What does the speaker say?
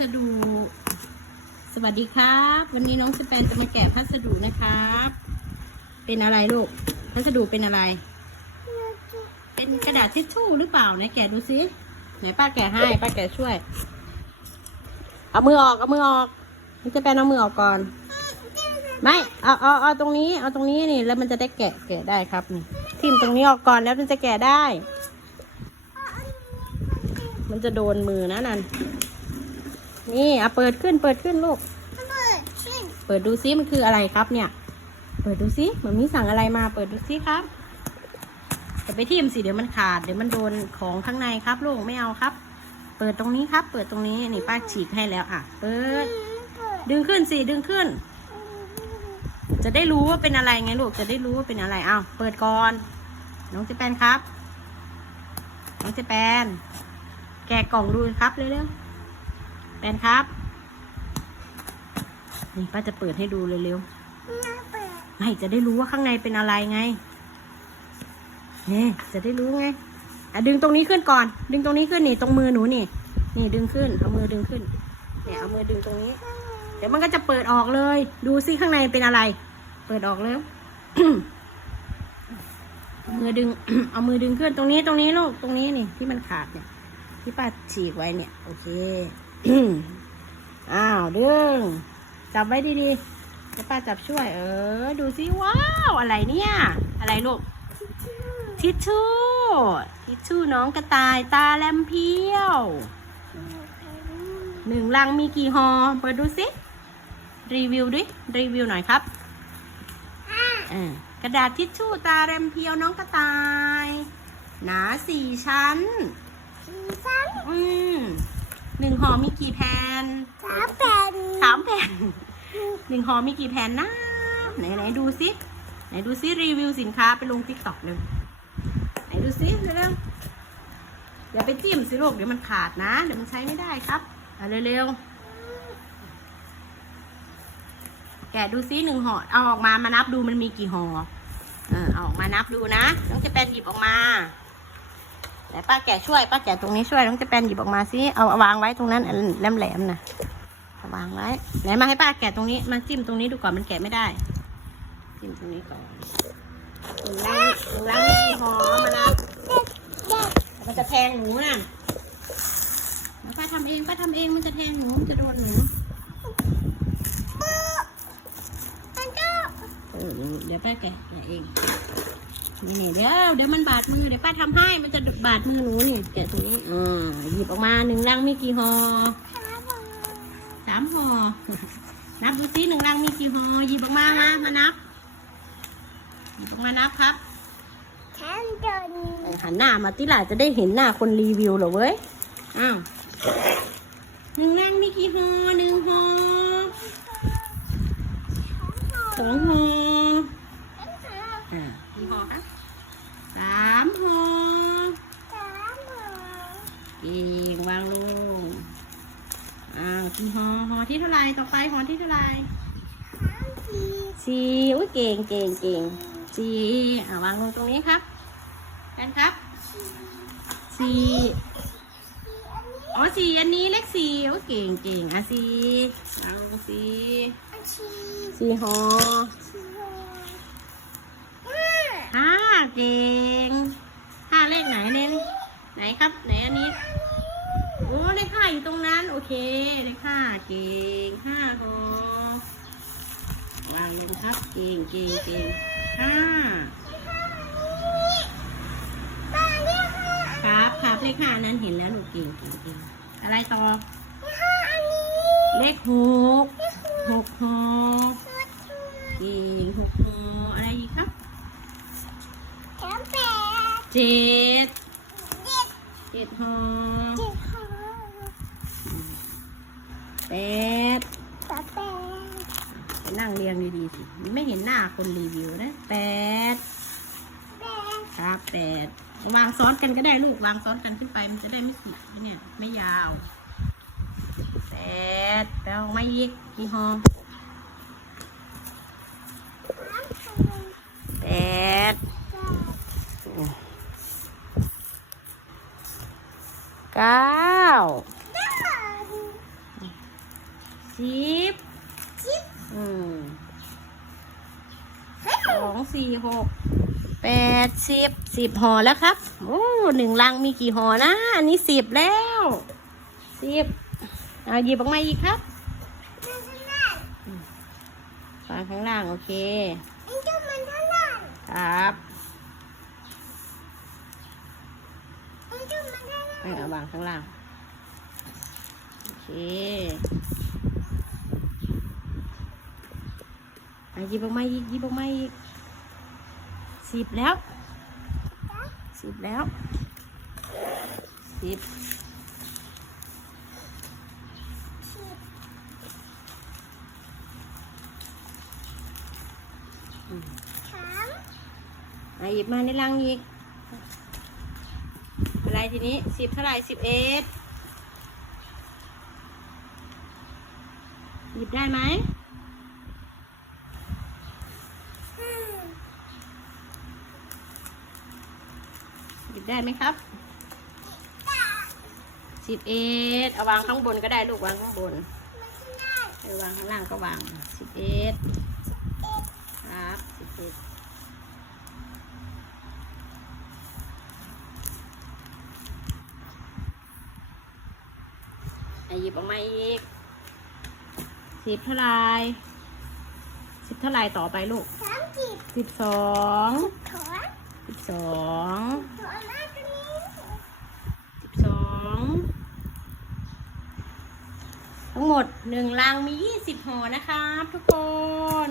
สดุสวัสดีครับ วันนี้น้องสเปนจะมาแกะพัสดุนะครับ เป็นอะไรลูก พัสดุเป็นอะไร เป็นกระดาษทิชชู่หรือเปล่าไหนแกะดูสิไหนป้าแกะให้ป้าแกะช่วย เอามือออกเอามือออกน้องสเปนเอามือออกก่อน ไม่ เอาเอาเอาตรงนี้ เอาตรงนี้นี่แล้วมันจะได้แกะแกะได้ครับนี่ทิ่มตรงนี้ออกก่อนแล้วมันจะแกะได้ มันจะโดนมือนะนัน นี่เอาเปิดขึ้นเปิดขึ้นลูกเปิดดูซิมันคืออะไรครับเนี่ย เปิดดูซิเหมือนมีสั่งอะไรมาเปิดดูซิครับแต่ไปทิ่มสิเดี๋ยวมันขาดเดี๋ยวมันโดนของข้างในครับลูกไม่เอาครับ เปิดตรงนี้ครับ เปิดตรงนี้นี่ป้าฉีกให้แล้วอะ เปิด ดึงขึ้นสิดึงขึ้น จะได้รู้ว่าเป็นอะไรไงลูกจะได้รู้ว่าเป็นอะไรอ้าวเปิดก่อน น้องเจแปนครับ น้องเจแปน แกะกล่องดูครับเร็วๆ นครับ นี่ป้าจะเปิดให้ดูเร็วๆไม่จะได้รู้ว่าข้างในเป็นอะไรไงเนี่ยจะได้รู้ไงอะดึงตรงนี้ขึ้นก่อน ดึงตรงนี้ขึ้นนี่ตรงมือหนูนี่ นี่ดึงขึ้น เอามือดึงขึ้น เนี่ยเอามือดึงตรงนี้ เดี๋ยวมันก็จะเปิดออกเลย ดูซิข้างในเป็นอะไร เปิดออกแล้วเอามือดึง เอามือดึงขึ้นตรงนี้ตรงนี้ลูกตรงนี้นี่ที่มันขาดเนี่ย ที่ป้าฉีกไว้เนี่ย โอเค อ้าวดึงจับไว้ดีๆแล้วป้าจับช่วย เออ ดูซิว้าว อะไรเนี่ย อะไรลูก ทิชชู่ ทิชชู่น้องกระต่ายตาแลมเพียว หนึ่งลังมีกี่หอเปิดดูสิ รีวิวดิ รีวิวหน่อยครับอ่ากระดาษทิชชู่ตาแรมเพียวน้องกระต่าย หนาสี่ชั้นอืม หนึ่งห่อมีกี่แผ่นสามแผ่นหนึ่งห่อมีกี่แผ่นนะไหนไหนดูสิไหนดูสิรีวิวสินค้าไปลงติ๊กต็อกเลยไหนดูสิเร็วๆอย่าไปจิ้มสิลูกเดี๋ยวมันขาดนะ เดี๋ยวมันใช้ไม่ได้ครับเอาเร็วๆแกะดูซิหนึ่งห่อเอาออกมามานับดูมันมีกี่ห่อเออเอาออกมานับดูนะน้องจะแปนหยิบออกมา แต่ป้าแกะช่วย ป้าแกะตรงนี้ช่วยน้องจะแปนหยิบออกมาซิเอาเอาวางไว้ตรงนั้นอันแหลมๆนะเอาวางไว้ไหนมาให้ป้าแกะตรงนี้มาจิ้มตรงนี้ดูก่อนมันแกะไม่ได้ จิ้มตรงนี้ก่อนหนึ่งล้างหนึ่งล้างไม่กี่ห่อเอามานับมันจะแทงหนูน่ะป้าทำเองป้าทำเองมันจะแทงหนูมันจะโดนหนูเออเดี๋ยวป้าแกะแกะเอง นี่เดี๋ยวเดี๋ยวมันบาดมือเดี๋ยวป้าทำให้มันจะบาดมือหนูนี่แกะตรงนี้อ่าหยิบออกมาหนึ่งลังมีกี่ห่อสามห่อนับดูซิหนึ่งลังมีกี่ห่อหยิบออกมามามานับหยิบออกมานับครับหันหน้ามาติหล่ะจะได้เห็นหน้าคนรีวิวเหรอเว้ยอ้าวหนึ่งลังมีกี่ห่อหนึ่งห่อสองห่ออ่า กี่ห่อคะสามห่อเก่งวางลงอ้าวกี่ห่อห่อที่เท่าไหรต่อไปห่อที่เท่าไหรสี่อุ้ยเก่งเก่งเก่งสี่อ่าวางลงตรงนี้ครับกันครับสี่อ๋อสี่อันนี้เลขสี่โอ้ยเก่งเก่งอะสี่วางลงสี่สี่ห่อ เก่งห้าเลขไหนเนี่ยไหนครับ ไหนอันนี้โอ้เลขห้าอยู่ตรงนั้น โอเคเลขห้าเก่งห้าหอวางลงครับเก่งเก่งเก่งห้าครับครับเลขห้านั้นเห็นแล้วหนูเก่งเก่งเก่งอะไรต่อเลขหกหกหอเก่งหกหออะไรอีกครับ เจ็ดเจ็ดหอแปดไปนั่งเรียงดีๆสิไม่เห็นหน้าคนรีวิวนะแปดครับแปดวางซ้อนกันก็ได้ลูกวางซ้อนกันขึ้นไปมันจะได้ไม่สิเนี่ย ไม่ยาวแปดแปลว่าไม่ยิกกี่หอแปด เก้าสิบอืมสองสี่หกแปดสิบสิบห่อแล้วครับ โอ้หนึ่งลังมีกี่ห่อนะ อันนี้สิบแล้วสิบเอาหยิบออกมาอีกครับวางข้างล่าง โอเคครับเอาวางข้างล่าง โอเคอะหยิบออกมาอีกหยิบออกมาอีกสิบแล้วสิบแล้วสิบอะหยิบมาในรังอีกอะไร ทีนี้สิบเท่าไหร่สิบเอ็ดหยิบได้ไหมหยิบได้ไหมครับสิบเอ็ดเอาวางข้างบนก็ได้ลูกวางข้างบนเอาวางข้างล่างก็วางสิบเอ็ดครับสิบเอ็ด หยิบออกมาอีกสิบเท่าไหรสิบเท่าไหรต่อไปลูกสิบสองสิบสองสิบสองทั้งหมดหนึ่งลังมียี่สิบห่อนะครับทุกคน